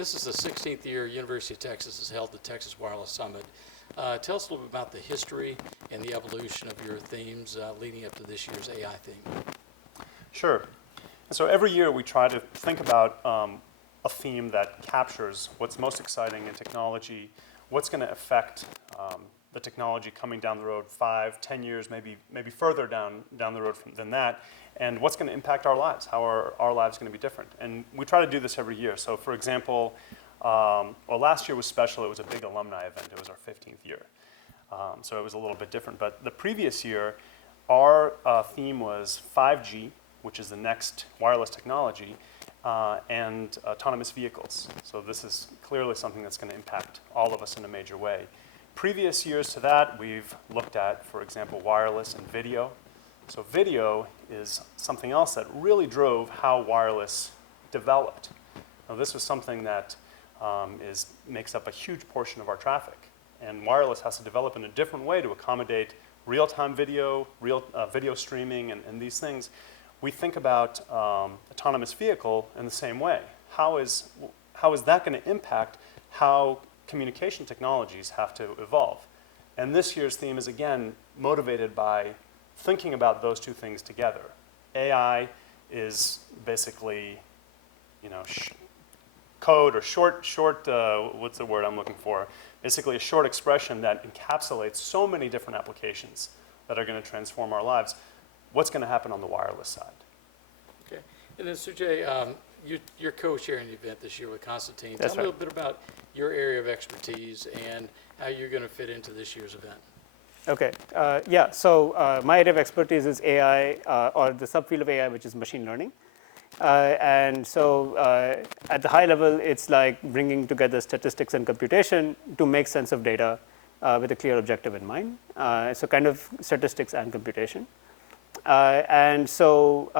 this is the 16th year University of Texas has held the Texas Wireless Summit. Tell us a little bit about the history and the evolution of your themes leading up to this year's AI theme. Sure. So every year we try to think about a theme that captures what's most exciting in technology, what's going to affect the technology coming down the road 5, 10 years, maybe further down the road than that, and what's going to impact our lives, how are our lives going to be different. And we try to do this every year. So for example, well, last year was special. It was a big alumni event. It was our 15th year. So it was a little bit different. But the previous year, our theme was 5G, which is the next wireless technology, and autonomous vehicles. So this is clearly something that's going to impact all of us in a major way. Previous years to that, we've looked at, for example, wireless and video. So video is something else that really drove how wireless developed. Now this was something that makes up a huge portion of our traffic. And wireless has to develop in a different way to accommodate real-time video, video streaming, and these things. We think about autonomous vehicle in the same way. How is that going to impact how communication technologies have to evolve? And this year's theme is, again, motivated by thinking about those two things together. AI is basically, code or short, what's the word I'm looking for? Basically a short expression that encapsulates so many different applications that are going to transform our lives. What's going to happen on the wireless side? Okay. And then Sujay, you're co-chairing the event this year with Constantine. That's Tell me a right. little bit about your area of expertise and how you're going to fit into this year's event. Okay. Yeah. So my area of expertise is AI, or the subfield of AI, which is machine learning. And so at the high level, it's like bringing together statistics and computation to make sense of data with a clear objective in mind. So kind of statistics and computation. And so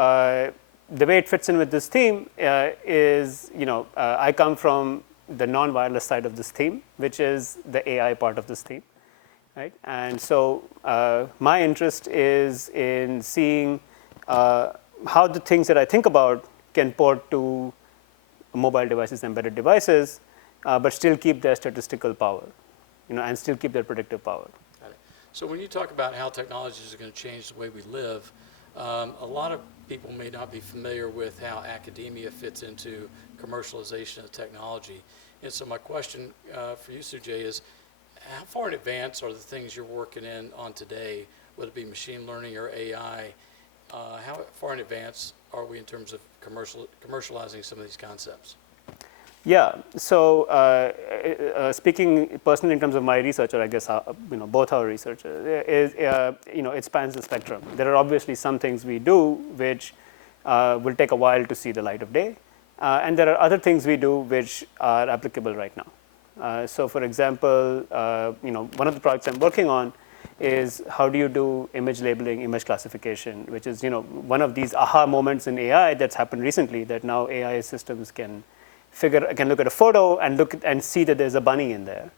the way it fits in with this theme is, I come from the non-wireless side of this theme, which is the AI part of this theme, right? And so my interest is in seeing how the things that I think about can port to mobile devices, embedded devices, but still keep their statistical power, and still keep their predictive power. Got it. So when you talk about how technologies are going to change the way we live, a lot of people may not be familiar with how academia fits into commercialization of technology. And so my question for you, Sujay, is how far in advance are the things you're working on today, whether it be machine learning or AI, how far in advance are we in terms of commercializing some of these concepts? Yeah. So speaking personally in terms of my research, or I guess both our research, it spans the spectrum. There are obviously some things we do which will take a while to see the light of day, and there are other things we do which are applicable right now. So for example, one of the projects I'm working on is how do you do image labeling, image classification, which is one of these aha moments in AI that's happened recently, that now AI systems can look at a photo and see that there's a bunny in there,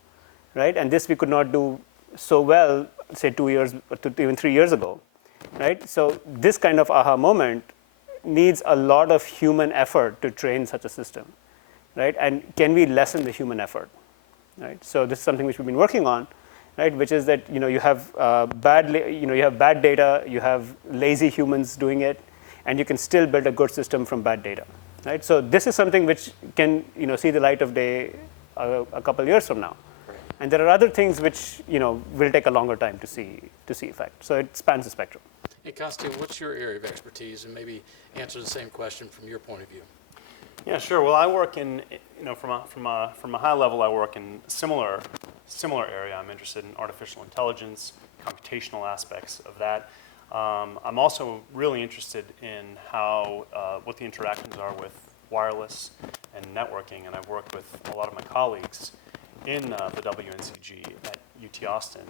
right? And this we could not do so well, say 2 years to even 3 years ago, right? So this kind of aha moment needs a lot of human effort to train such a system, right? And can we lessen the human effort, right? So this is something which we've been working on, right? Which is that you have bad data, you have lazy humans doing it, and you can still build a good system from bad data, right? So this is something which can see the light of day a couple years from now, and there are other things which will take a longer time to see effect. So it spans the spectrum. Hey, Constantine, what's your area of expertise, and maybe answer the same question from your point of view? Yeah, sure. Well, I work in, from a high level, I work in similar area. I'm interested in artificial intelligence, computational aspects of that. I'm also really interested in what the interactions are with wireless and networking, and I've worked with a lot of my colleagues in the WNCG at UT Austin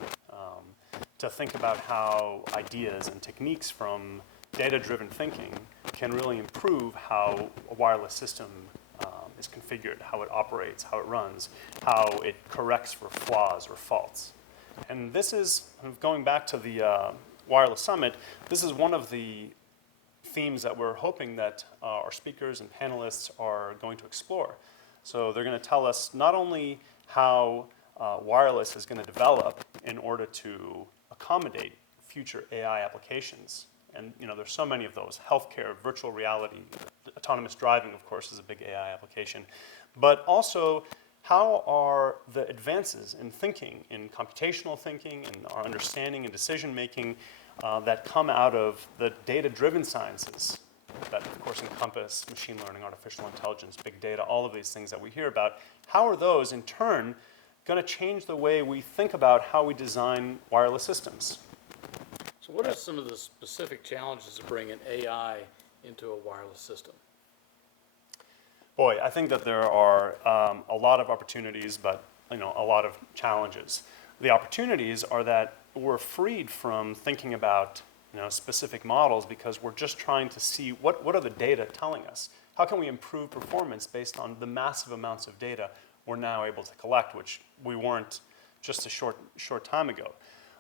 to think about how ideas and techniques from data-driven thinking can really improve how a wireless system is configured, how it operates, how it runs, how it corrects for flaws or faults. And this is, going back to the Wireless Summit, this is one of the themes that we're hoping that our speakers and panelists are going to explore. So they're going to tell us not only how wireless is going to develop in order to accommodate future AI applications. And there's so many of those. Healthcare, virtual reality, autonomous driving, of course, is a big AI application. But also, how are the advances in thinking, in computational thinking, and our understanding and decision making that come out of the data-driven sciences that, of course, encompass machine learning, artificial intelligence, big data, all of these things that we hear about, how are those, in turn, going to change the way we think about how we design wireless systems? So what are some of the specific challenges of bringing AI into a wireless system? Boy, I think that there are a lot of opportunities, but a lot of challenges. The opportunities are that we're freed from thinking about specific models because we're just trying to see what are the data telling us. How can we improve performance based on the massive amounts of data we're now able to collect, which we weren't just a short time ago.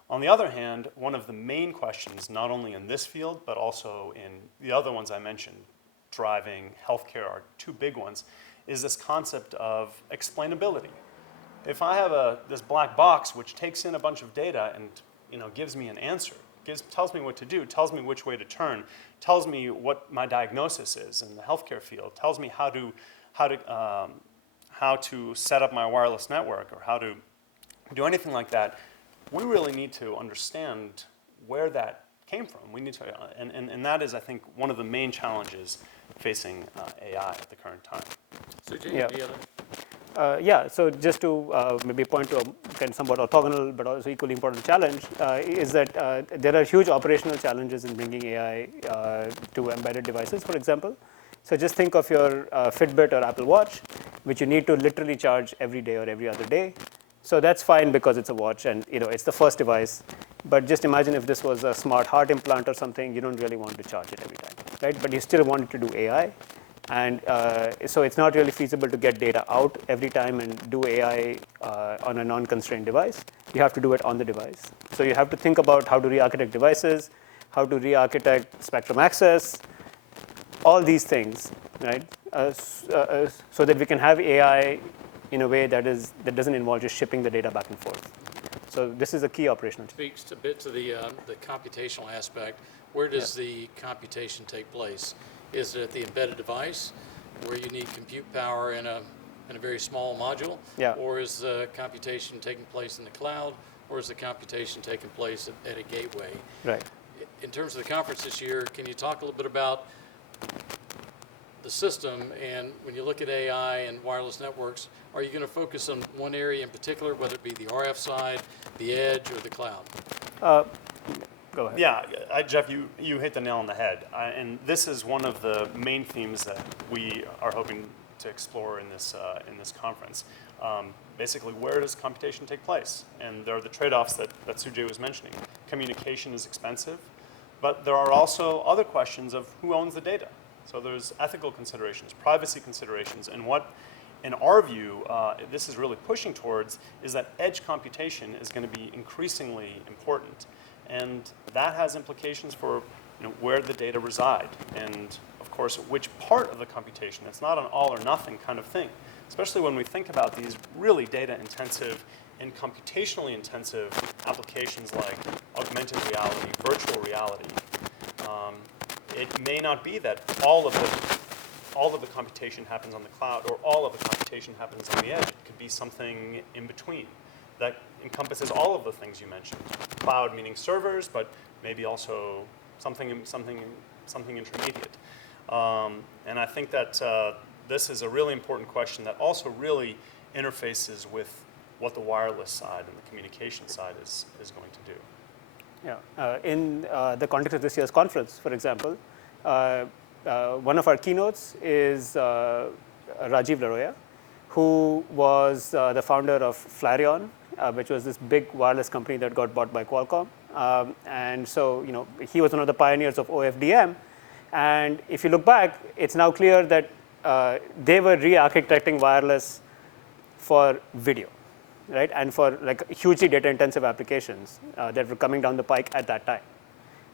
On the other hand, one of the main questions, not only in this field, but also in the other ones I mentioned, driving, healthcare are two big ones, is this concept of explainability. If I have this black box which takes in a bunch of data and gives me an answer, tells me what to do, tells me which way to turn, tells me what my diagnosis is in the healthcare field, tells me how to set up my wireless network or how to do anything like that, we really need to understand where that came from. We need to, and that is, I think, one of the main challenges facing AI at the current time. Sujay, Yeah. any other? Yeah, so just to maybe point to a kind of somewhat orthogonal but also equally important challenge is that there are huge operational challenges in bringing AI to embedded devices, for example. So just think of your Fitbit or Apple Watch, which you need to literally charge every day or every other day. So that's fine because it's a watch and it's the first device. But just imagine if this was a smart heart implant or something, you don't really want to charge it every time, right? But you still want it to do AI. And so it's not really feasible to get data out every time and do AI on a non-constrained device. You have to do it on the device. So you have to think about how to re-architect devices, how to re-architect spectrum access, all these things, right? So that we can have AI in a way that doesn't involve just shipping the data back and forth. So this is a key operational challenge. Speaks a bit to the computational aspect. Where does the computation take place? Is it at the embedded device, where you need compute power in a very small module? Yeah. Or is the computation taking place in the cloud? Or is the computation taking place at a gateway? Right. In terms of the conference this year, can you talk a little bit about the system, and when you look at AI and wireless networks, are you going to focus on one area in particular, whether it be the RF side, the edge, or the cloud? Go ahead. Yeah, Jeff, you hit the nail on the head. And this is one of the main themes that we are hoping to explore in this conference. Basically, where does computation take place? And there are the trade-offs that Sujay was mentioning. Communication is expensive, but there are also other questions of who owns the data. So there's ethical considerations, privacy considerations, and what, in our view, this is really pushing towards is that edge computation is going to be increasingly important. And that has implications for where the data reside and, of course, which part of the computation. It's not an all or nothing kind of thing, especially when we think about these really data-intensive and computationally intensive applications like augmented reality, virtual reality. It may not be that all of the computation happens on the cloud or all of the computation happens on the edge. It could be something in between that encompasses all of the things you mentioned. Cloud meaning servers, but maybe also something intermediate. And I think that this is a really important question that also really interfaces with what the wireless side and the communication side is going to do. Yeah. In the context of this year's conference, for example, one of our keynotes is Rajiv Laroya, who was the founder of Flareon, which was this big wireless company that got bought by Qualcomm. And so, he was one of the pioneers of OFDM. And if you look back, it's now clear that they were re-architecting wireless for video, right? And for like hugely data-intensive applications that were coming down the pike at that time,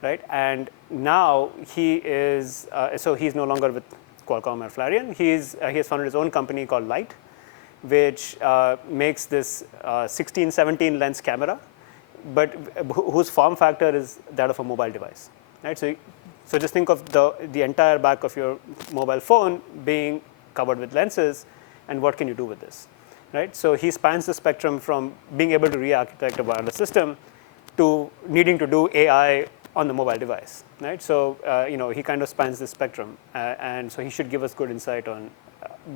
right? And now he is, so he's no longer with Qualcomm or Flarion. He has founded his own company called Light, which makes this 16-17 lens camera, but whose form factor is that of a mobile device, right? So just think of the entire back of your mobile phone being covered with lenses, and what can you do with this, right? So he spans the spectrum from being able to re-architect a wireless system to needing to do AI on the mobile device, right? So he kind of spans the spectrum, and so he should give us good insight on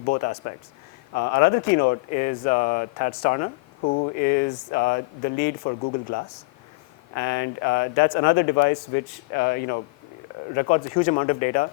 both aspects. Our other keynote is Thad Starner, who is the lead for Google Glass, and that's another device which records a huge amount of data.